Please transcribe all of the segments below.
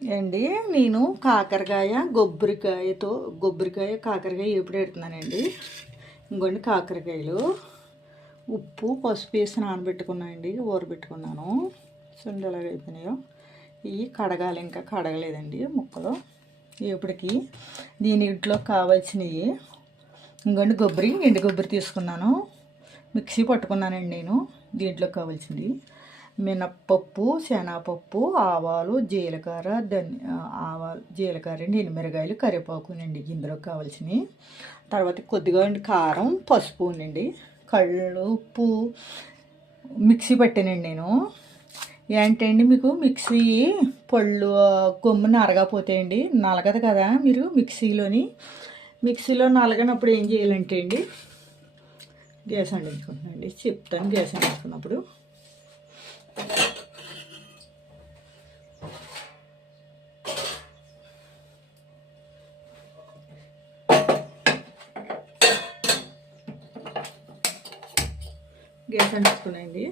అండి నేను కొబ్బరికాయ కాకరకాయ ఎప్పుడు పెడుతున్నానండి. ఇంకోండి కాకరకాయలు ఉప్పు పసుపు వేసి నానబెట్టుకున్నానండి, ఊరబెట్టుకున్నాను. చూడండి ఎలాగైపోయినాయో. ఇవి కడగాలి, ఇంకా కడగలేదండి ముక్కలు. ఇప్పటికి దీనిలో కావాల్సినవి ఇంకోండి ఎండు కొబ్బరి తీసుకున్నాను, మిక్సీ పట్టుకున్నానండి నేను. దీంట్లో కావాల్సింది మినప్పప్పు, శనగపప్పు, ఆవాలు, జీలకర్ర, జీలకర్ర అండి, ఎనిమిరకాయలు, కరివేపాకునండి ఇందులో కావాల్సినవి. తర్వాత కొద్దిగా కారం, పసుపు అండి, కళ్ళు ఉప్పు మిక్సీ పట్టానండి నేను. ఏంటండి మీకు మిక్సీ పళ్ళు కొమ్ముని అరగపోతాయండి, నలగదు కదా. మీరు మిక్సీలో నలగనప్పుడు ఏం చేయాలంటే అండి, గ్యాస్ అండించుకుంటున్నాండి, చెప్తాను. గ్యాస్ అండించుకున్నప్పుడు గ్యాస్ అంటించుకున్నాయండి.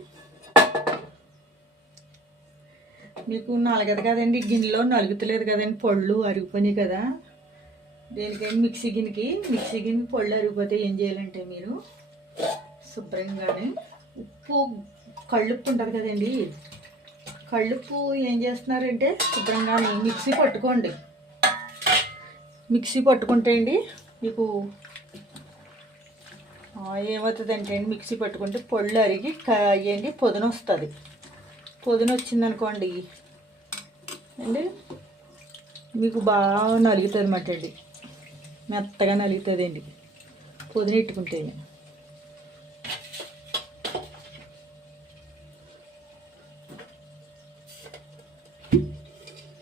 మీకు నలగదు కదండి, గిన్నెలో నలుగుతలేదు కదండి, పళ్ళు అరిగిపోయినాయి కదా. దేనికైనా మిక్సీ గిన్నె పళ్ళు అరిగిపోతే ఏం చేయాలంటే మీరు శుభ్రంగానే ఉప్పు, కళ్ళుప్పు ఉంటుంది కదండి, కళ్ళుప్పు ఏం చేస్తున్నారంటే శుభ్రంగానే మిక్సీ పట్టుకుంటే అండి మీకు ఏమవుతుందంటే అండి, మిక్సీ పట్టుకుంటే పళ్ళు అరిగి అయ్యండి పొదున వస్తుంది. పొదున వచ్చిందనుకోండి అండి మీకు బాగా నలుగుతుంది అన్నమాట అండి, మెత్తగా నలుగుతుంది అండి పొదున పెట్టుకుంటే.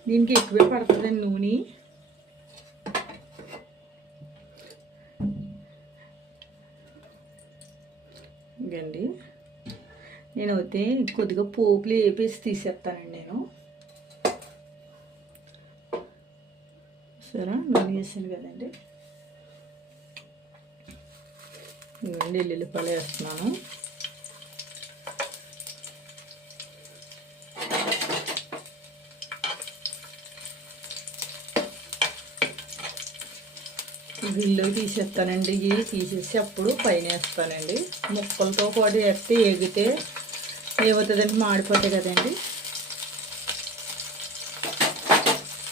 దీనికి ఎక్కువే పడుతుందండి నూనె. ఇంకండి నేనైతే కొద్దిగా పోపులు వేపేసి తీసేస్తానండి నేను. సరే నూనె వేసాను కదండి. ఇవ్వండి ఎల్లుల్లిపాయలు వేస్తున్నాను. గిల్లో తీసేస్తానండి. ఇవి తీసేసి అప్పుడు పైన వేస్తానండి. ముక్కలతో పాటు వేస్తే ఎగితే ఏమవుతుందండి, మాడిపోతాయి కదండి.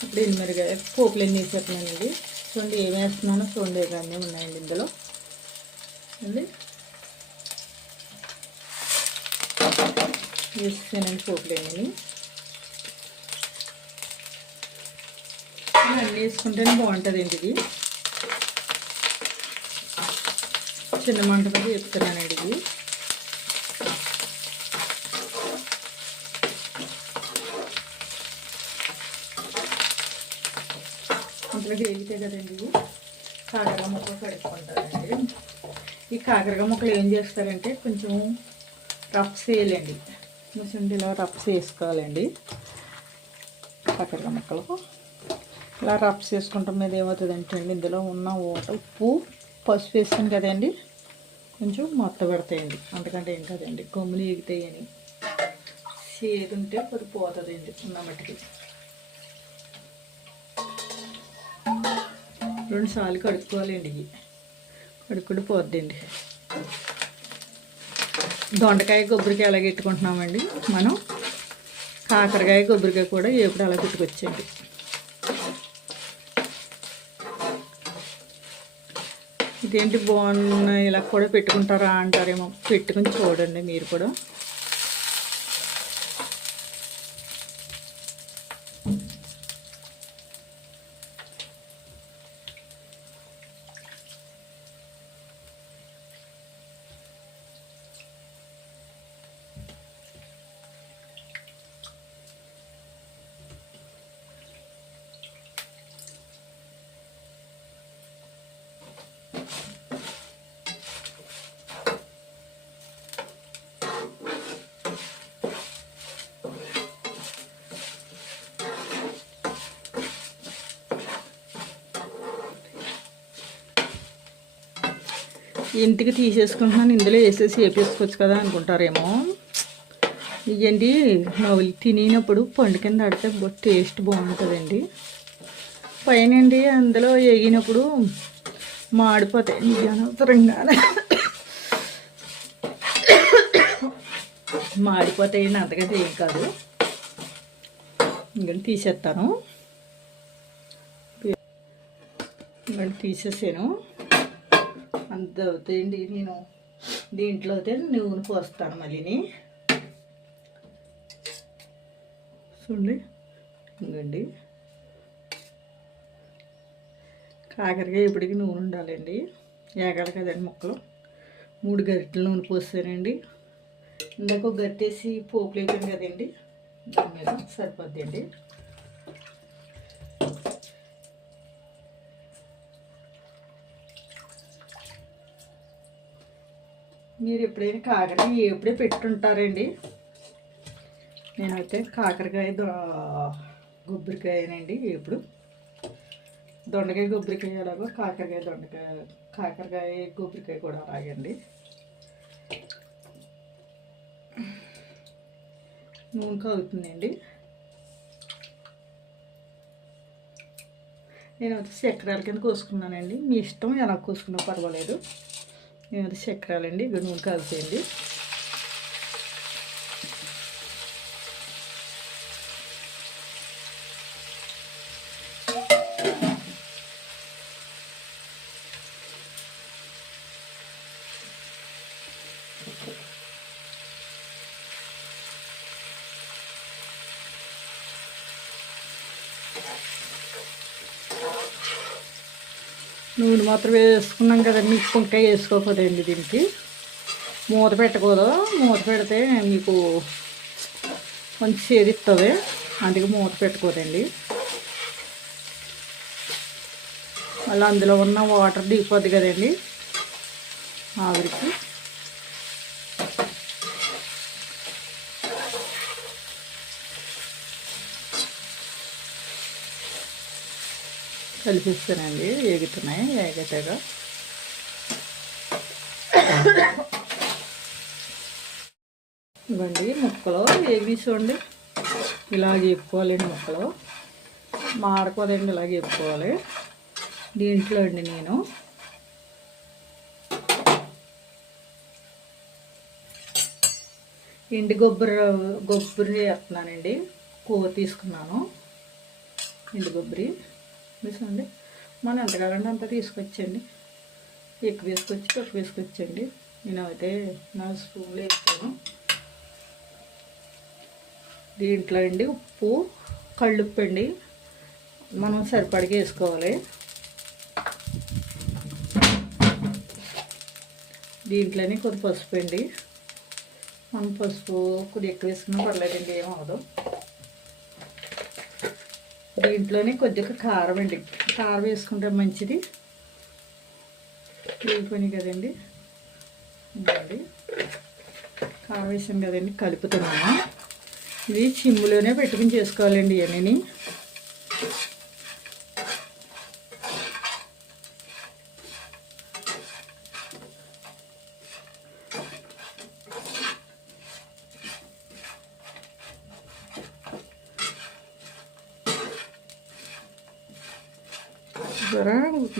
ఇప్పుడు ఎనిమిరకాయ పోపులు ఎన్ని వేసేస్తున్నానండి. చూడండి ఏమి వేస్తున్నానో, చూడండి ఇవన్నీ ఉన్నాయండి ఇందులో అండి. వేస్తానండి పోపులు అన్నీ వేసుకుంటేనే బాగుంటుందండి. ఇది చిన్న మంట మీద చెప్తున్నానండి. ఇది అందులోకి వేగితే కదండి ఇవి కాకరకాయ ముక్కలు కడుక్కుంటారండి. ఈ కాకరకాయ ముక్కలు ఏం చేస్తారంటే కొంచెం రఫ్స్ వేయాలండి. కొంచెం ఇలా రఫ్స్ వేసుకోవాలండి. కాకరకాయ ముక్కలు ఇలా రఫ్స్ వేసుకుంటాం మీద ఏమవుతుందంటే అండి, ఇందులో ఉన్న ఉప్పు పసుపు వేస్తాను కదండి, కొంచెం మొత్తం పెడతాయండి. అంతకంటే ఏం కదండి, కొమ్ములు ఎగుతాయని చేదు ఉంటే కొద్ది పోతుందండి ఉన్న మట్టికి. 2 సార్లు కడుక్కోవాలండి. ఇవి కడుక్కుని పోద్దండి. దొండకాయ కొబ్బరికాయ ఎలా పెట్టుకుంటున్నామండి మనం, కాకరకాయ కొబ్బరికాయ కూడా ఎప్పుడు అలా పెట్టుకొచ్చండి. ఇదేంటి బాగున్నాయి, ఇలా కూడా పెట్టుకుంటారా అంటారేమో, పెట్టుకుని చూడండి మీరు కూడా. ఇంటికి తీసేసుకుంటున్నాను, ఇందులో వేసేసి వేపేసుకోవచ్చు కదా అనుకుంటారేమో. ఇవ్వండి నవ్వులు తినేటప్పుడు పండు కింద ఆడితే టేస్ట్ బాగుంటుందండి. పైనండి అందులో వేగినప్పుడు మాడిపోతాయి అనవసరంగానే మాడిపోతాయండి, అంతకైతే ఏం కాదు. ఇంకా తీసేస్తాను, ఇంకా తీసేసాను. అంత అవుతాయండి. నేను దీంట్లో అయితే నూనె పోస్తాను మళ్ళీని. చూడండి ఇంకండి కాకరకాయ ఇప్పటికి నూనె ఉండాలండి, ఏగాలి కదండి ముక్కలు. 3 గరిటెలు నూనె పోసానండి. ఇందాక ఒక గట్టేసి పోపు వేసాను కదండి, దాని మీద సరిపోద్దండి. మీరు ఎప్పుడైనా కాకరకాయ ఎప్పుడే పెట్టుంటారండి. నేనైతే కాకరకాయ గుబ్బరికాయనండి. ఎప్పుడు దొండకాయ గుబ్బరికాయ అలాగో కాకరకాయ గుబ్బరికాయ కూడా అలాగండి. నూనె కాగుతుందండి. నేనైతే చక్రాల కింద కోసుకున్నానండి. మీ ఇష్టం ఎలా కోసుకున్నా పర్వాలేదు. నేనైతే చక్రాలండి. ఇక నూనె కాగుతాయండి. నూనె మాత్రం వేసుకున్నాం కదండి, వంకాయ వేసుకోకూడదండి. దీనికి మూత పెట్టకూడదు. మూత పెడితే మీకు కొంచెం చేదిస్తుంది, అందుకే మూత పెట్టుకోదండి. మళ్ళీ అందులో ఉన్న వాటర్ దిగిపోద్ది కదండి ఆవిరికి. కలిపిస్తానండి, ఏగుతున్నాయి. ఏగేటగా ఇవ్వండి ముక్కలు ఏవి చూడండి, ఇలా చెప్పుకోవాలండి. ముక్కలు మాడకూడదండి, ఇలా చెప్పుకోవాలి. దీంట్లో అండి నేను ఎండు కొబ్బరి వేస్తున్నానండి. కూర తీసుకున్నాను ఎండు కొబ్బరి చూసండి. మనం ఎంత కావాలంటే అంత తీసుకొచ్చండి. ఎక్కువ వేసుకొచ్చి తక్కువ వేసుకొచ్చండి. నేను అయితే 4 స్పూన్లు వేస్తాను. దీంట్లో అండి ఉప్పు, కళ్ళుప్పు అండి మనం సరిపడిగా వేసుకోవాలి. దీంట్లోనే కొద్ది పసుపు అండి. మనం పసుపు కొద్దిగా ఎక్కువ వేసుకున్నా పర్లేదండి, ఏమవదు. దీంట్లోనే కొద్దిగా కారం అండి. కారం వేసుకుంటే మంచిది. వేగిపోయి కదండి, ఇవ్వండి కారం వేసాం కదండి, కలుపుతున్నాము. ఇది చిమ్ములోనే పెట్టుకుని చేసుకోవాలండి ఇవన్నీ.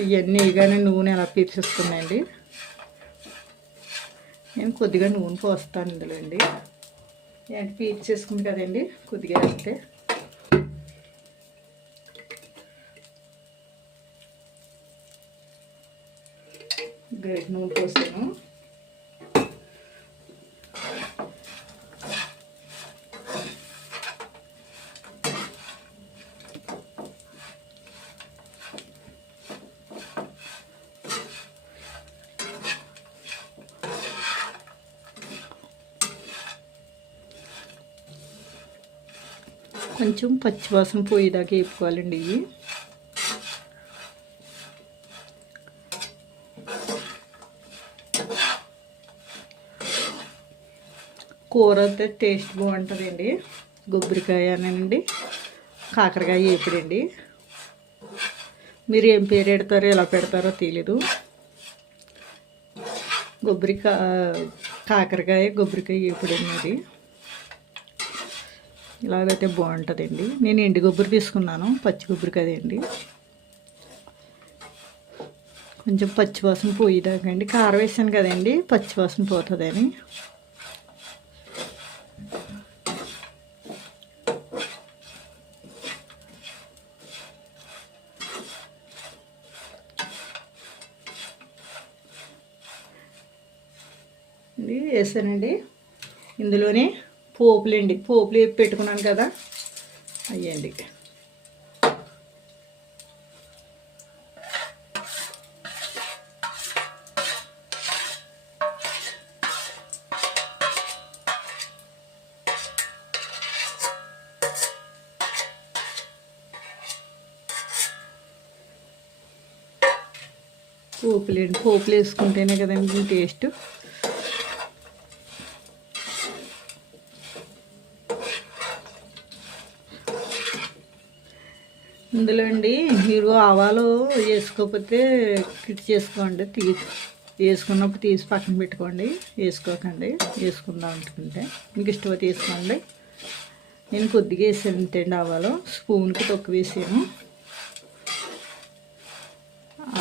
ఇవన్నీ కానీ నూనె ఎలా పీల్చేస్తున్నాయండి. నేను కొద్దిగా నూనె పోస్తాను ఇందులో అండి. ఏంటి పీల్చేసుకుంది కదండి, కొద్దిగా వేస్తే. గరిట నూనె పోసాను. కొంచెం పచ్చివాసన పోయేదాకా వేపుకోవాలండి ఇవి. కూర అయితే టేస్ట్ బాగుంటుందండి. కొబ్బరికాయ అనండి, కాకరకాయ వేపుడండి. మీరు ఏం పేరు పెడతారో ఎలా పెడతారో తెలీదు. కాకరకాయ కొబ్బరికాయ వేపుడండి అది. ఇలాగైతే బాగుంటుందండి. నేను ఎండు కొబ్బరి తీసుకున్నాను, పచ్చి కొబ్బరి కదండి. కొంచెం పచ్చివాసన పోయేదాకండి, కారం వేసాను కదండి, పచ్చివాసన పోతుందని. వేసానండి. ఇందులోనే పోపులు వేపి పెట్టుకున్నాను కదా, అయ్యండి. పోపులు వేసుకుంటేనే కదండి టేస్ట్. ఇందులో అండి మీరు ఆవాలు వేసుకోకపోతే కిట్ చేసుకోండి, వేసుకున్నప్పుడు తీసి పక్కన పెట్టుకోండి, వేసుకోకండి. వేసుకుందాం అనుకుంటే మీకు ఇష్టమైతే వేసుకోండి. నేను కొద్దిగా వేసాను అండి, ఆవాలు స్పూన్కి తక్కువ వేసాను.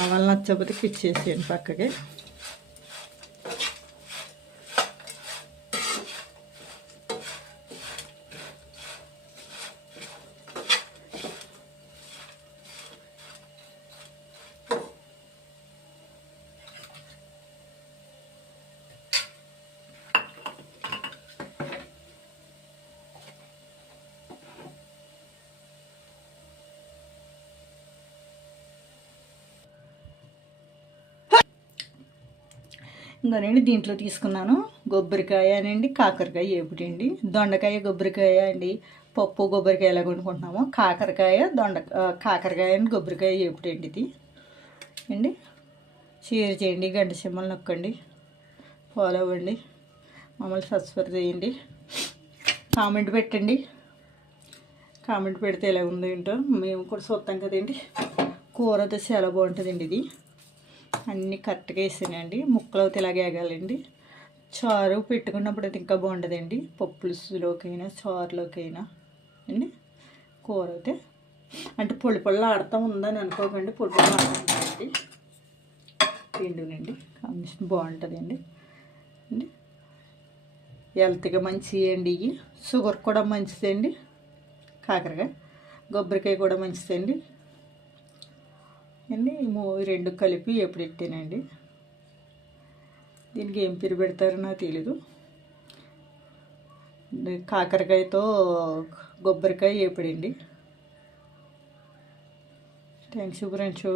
ఆవాలు నచ్చకపోతే కిట్ చేసాను పక్కకి. ఇంకోనండి దీంట్లో తీసుకున్నాను కొబ్బరికాయ అనండి, కాకరకాయ ఏపుటండి, దొండకాయ కొబ్బరికాయ అండి, పప్పు కొబ్బరికాయ ఎలా వండుకుంటున్నాము, కాకరకాయ అని కొబ్బరికాయ ఏపుటండి ఇది అండి. షేర్ చేయండి, గంట సింబల్ నొక్కండి, ఫాలో అవ్వండి, మమ్మల్ని సబ్స్క్రైబ్ చేయండి, కామెంట్ పెట్టండి. కామెంట్ పెడితే ఎలా ఉందో ఏంటో మేము కూడా చూస్తాం కదండి. కూర అయితే చాలా బాగుంటుందండి. ఇది అన్నీ కరెక్ట్గా వేసానండి. ముక్కలు అయితే ఇలాగే వేగాలండి. చారు పెట్టుకున్నప్పుడు అయితే ఇంకా బాగుంటుందండి, పప్పులులోకైనా చారులోకైనా అండి. కూర అయితే అంటే పొడి ఆడుతూ ఉందని అనుకోకండి, పొడి ఆడుతుందండి. పిండునండి కాంబినేషన్ బాగుంటుందండి అండి. హెల్త్గా మంచిది అండి. ఇవి షుగర్ కూడా మంచిదండి. కాకరకాయ కొబ్బరికాయ కూడా మంచిదండి అండి. రెండు కలిపి ఎప్పుడు పెట్టానండి. దీనికి ఏం పేరు పెడతారో నాకు తెలీదు. కాకరకాయతో కొబ్బరికాయ వేపడండి. Thanks friends.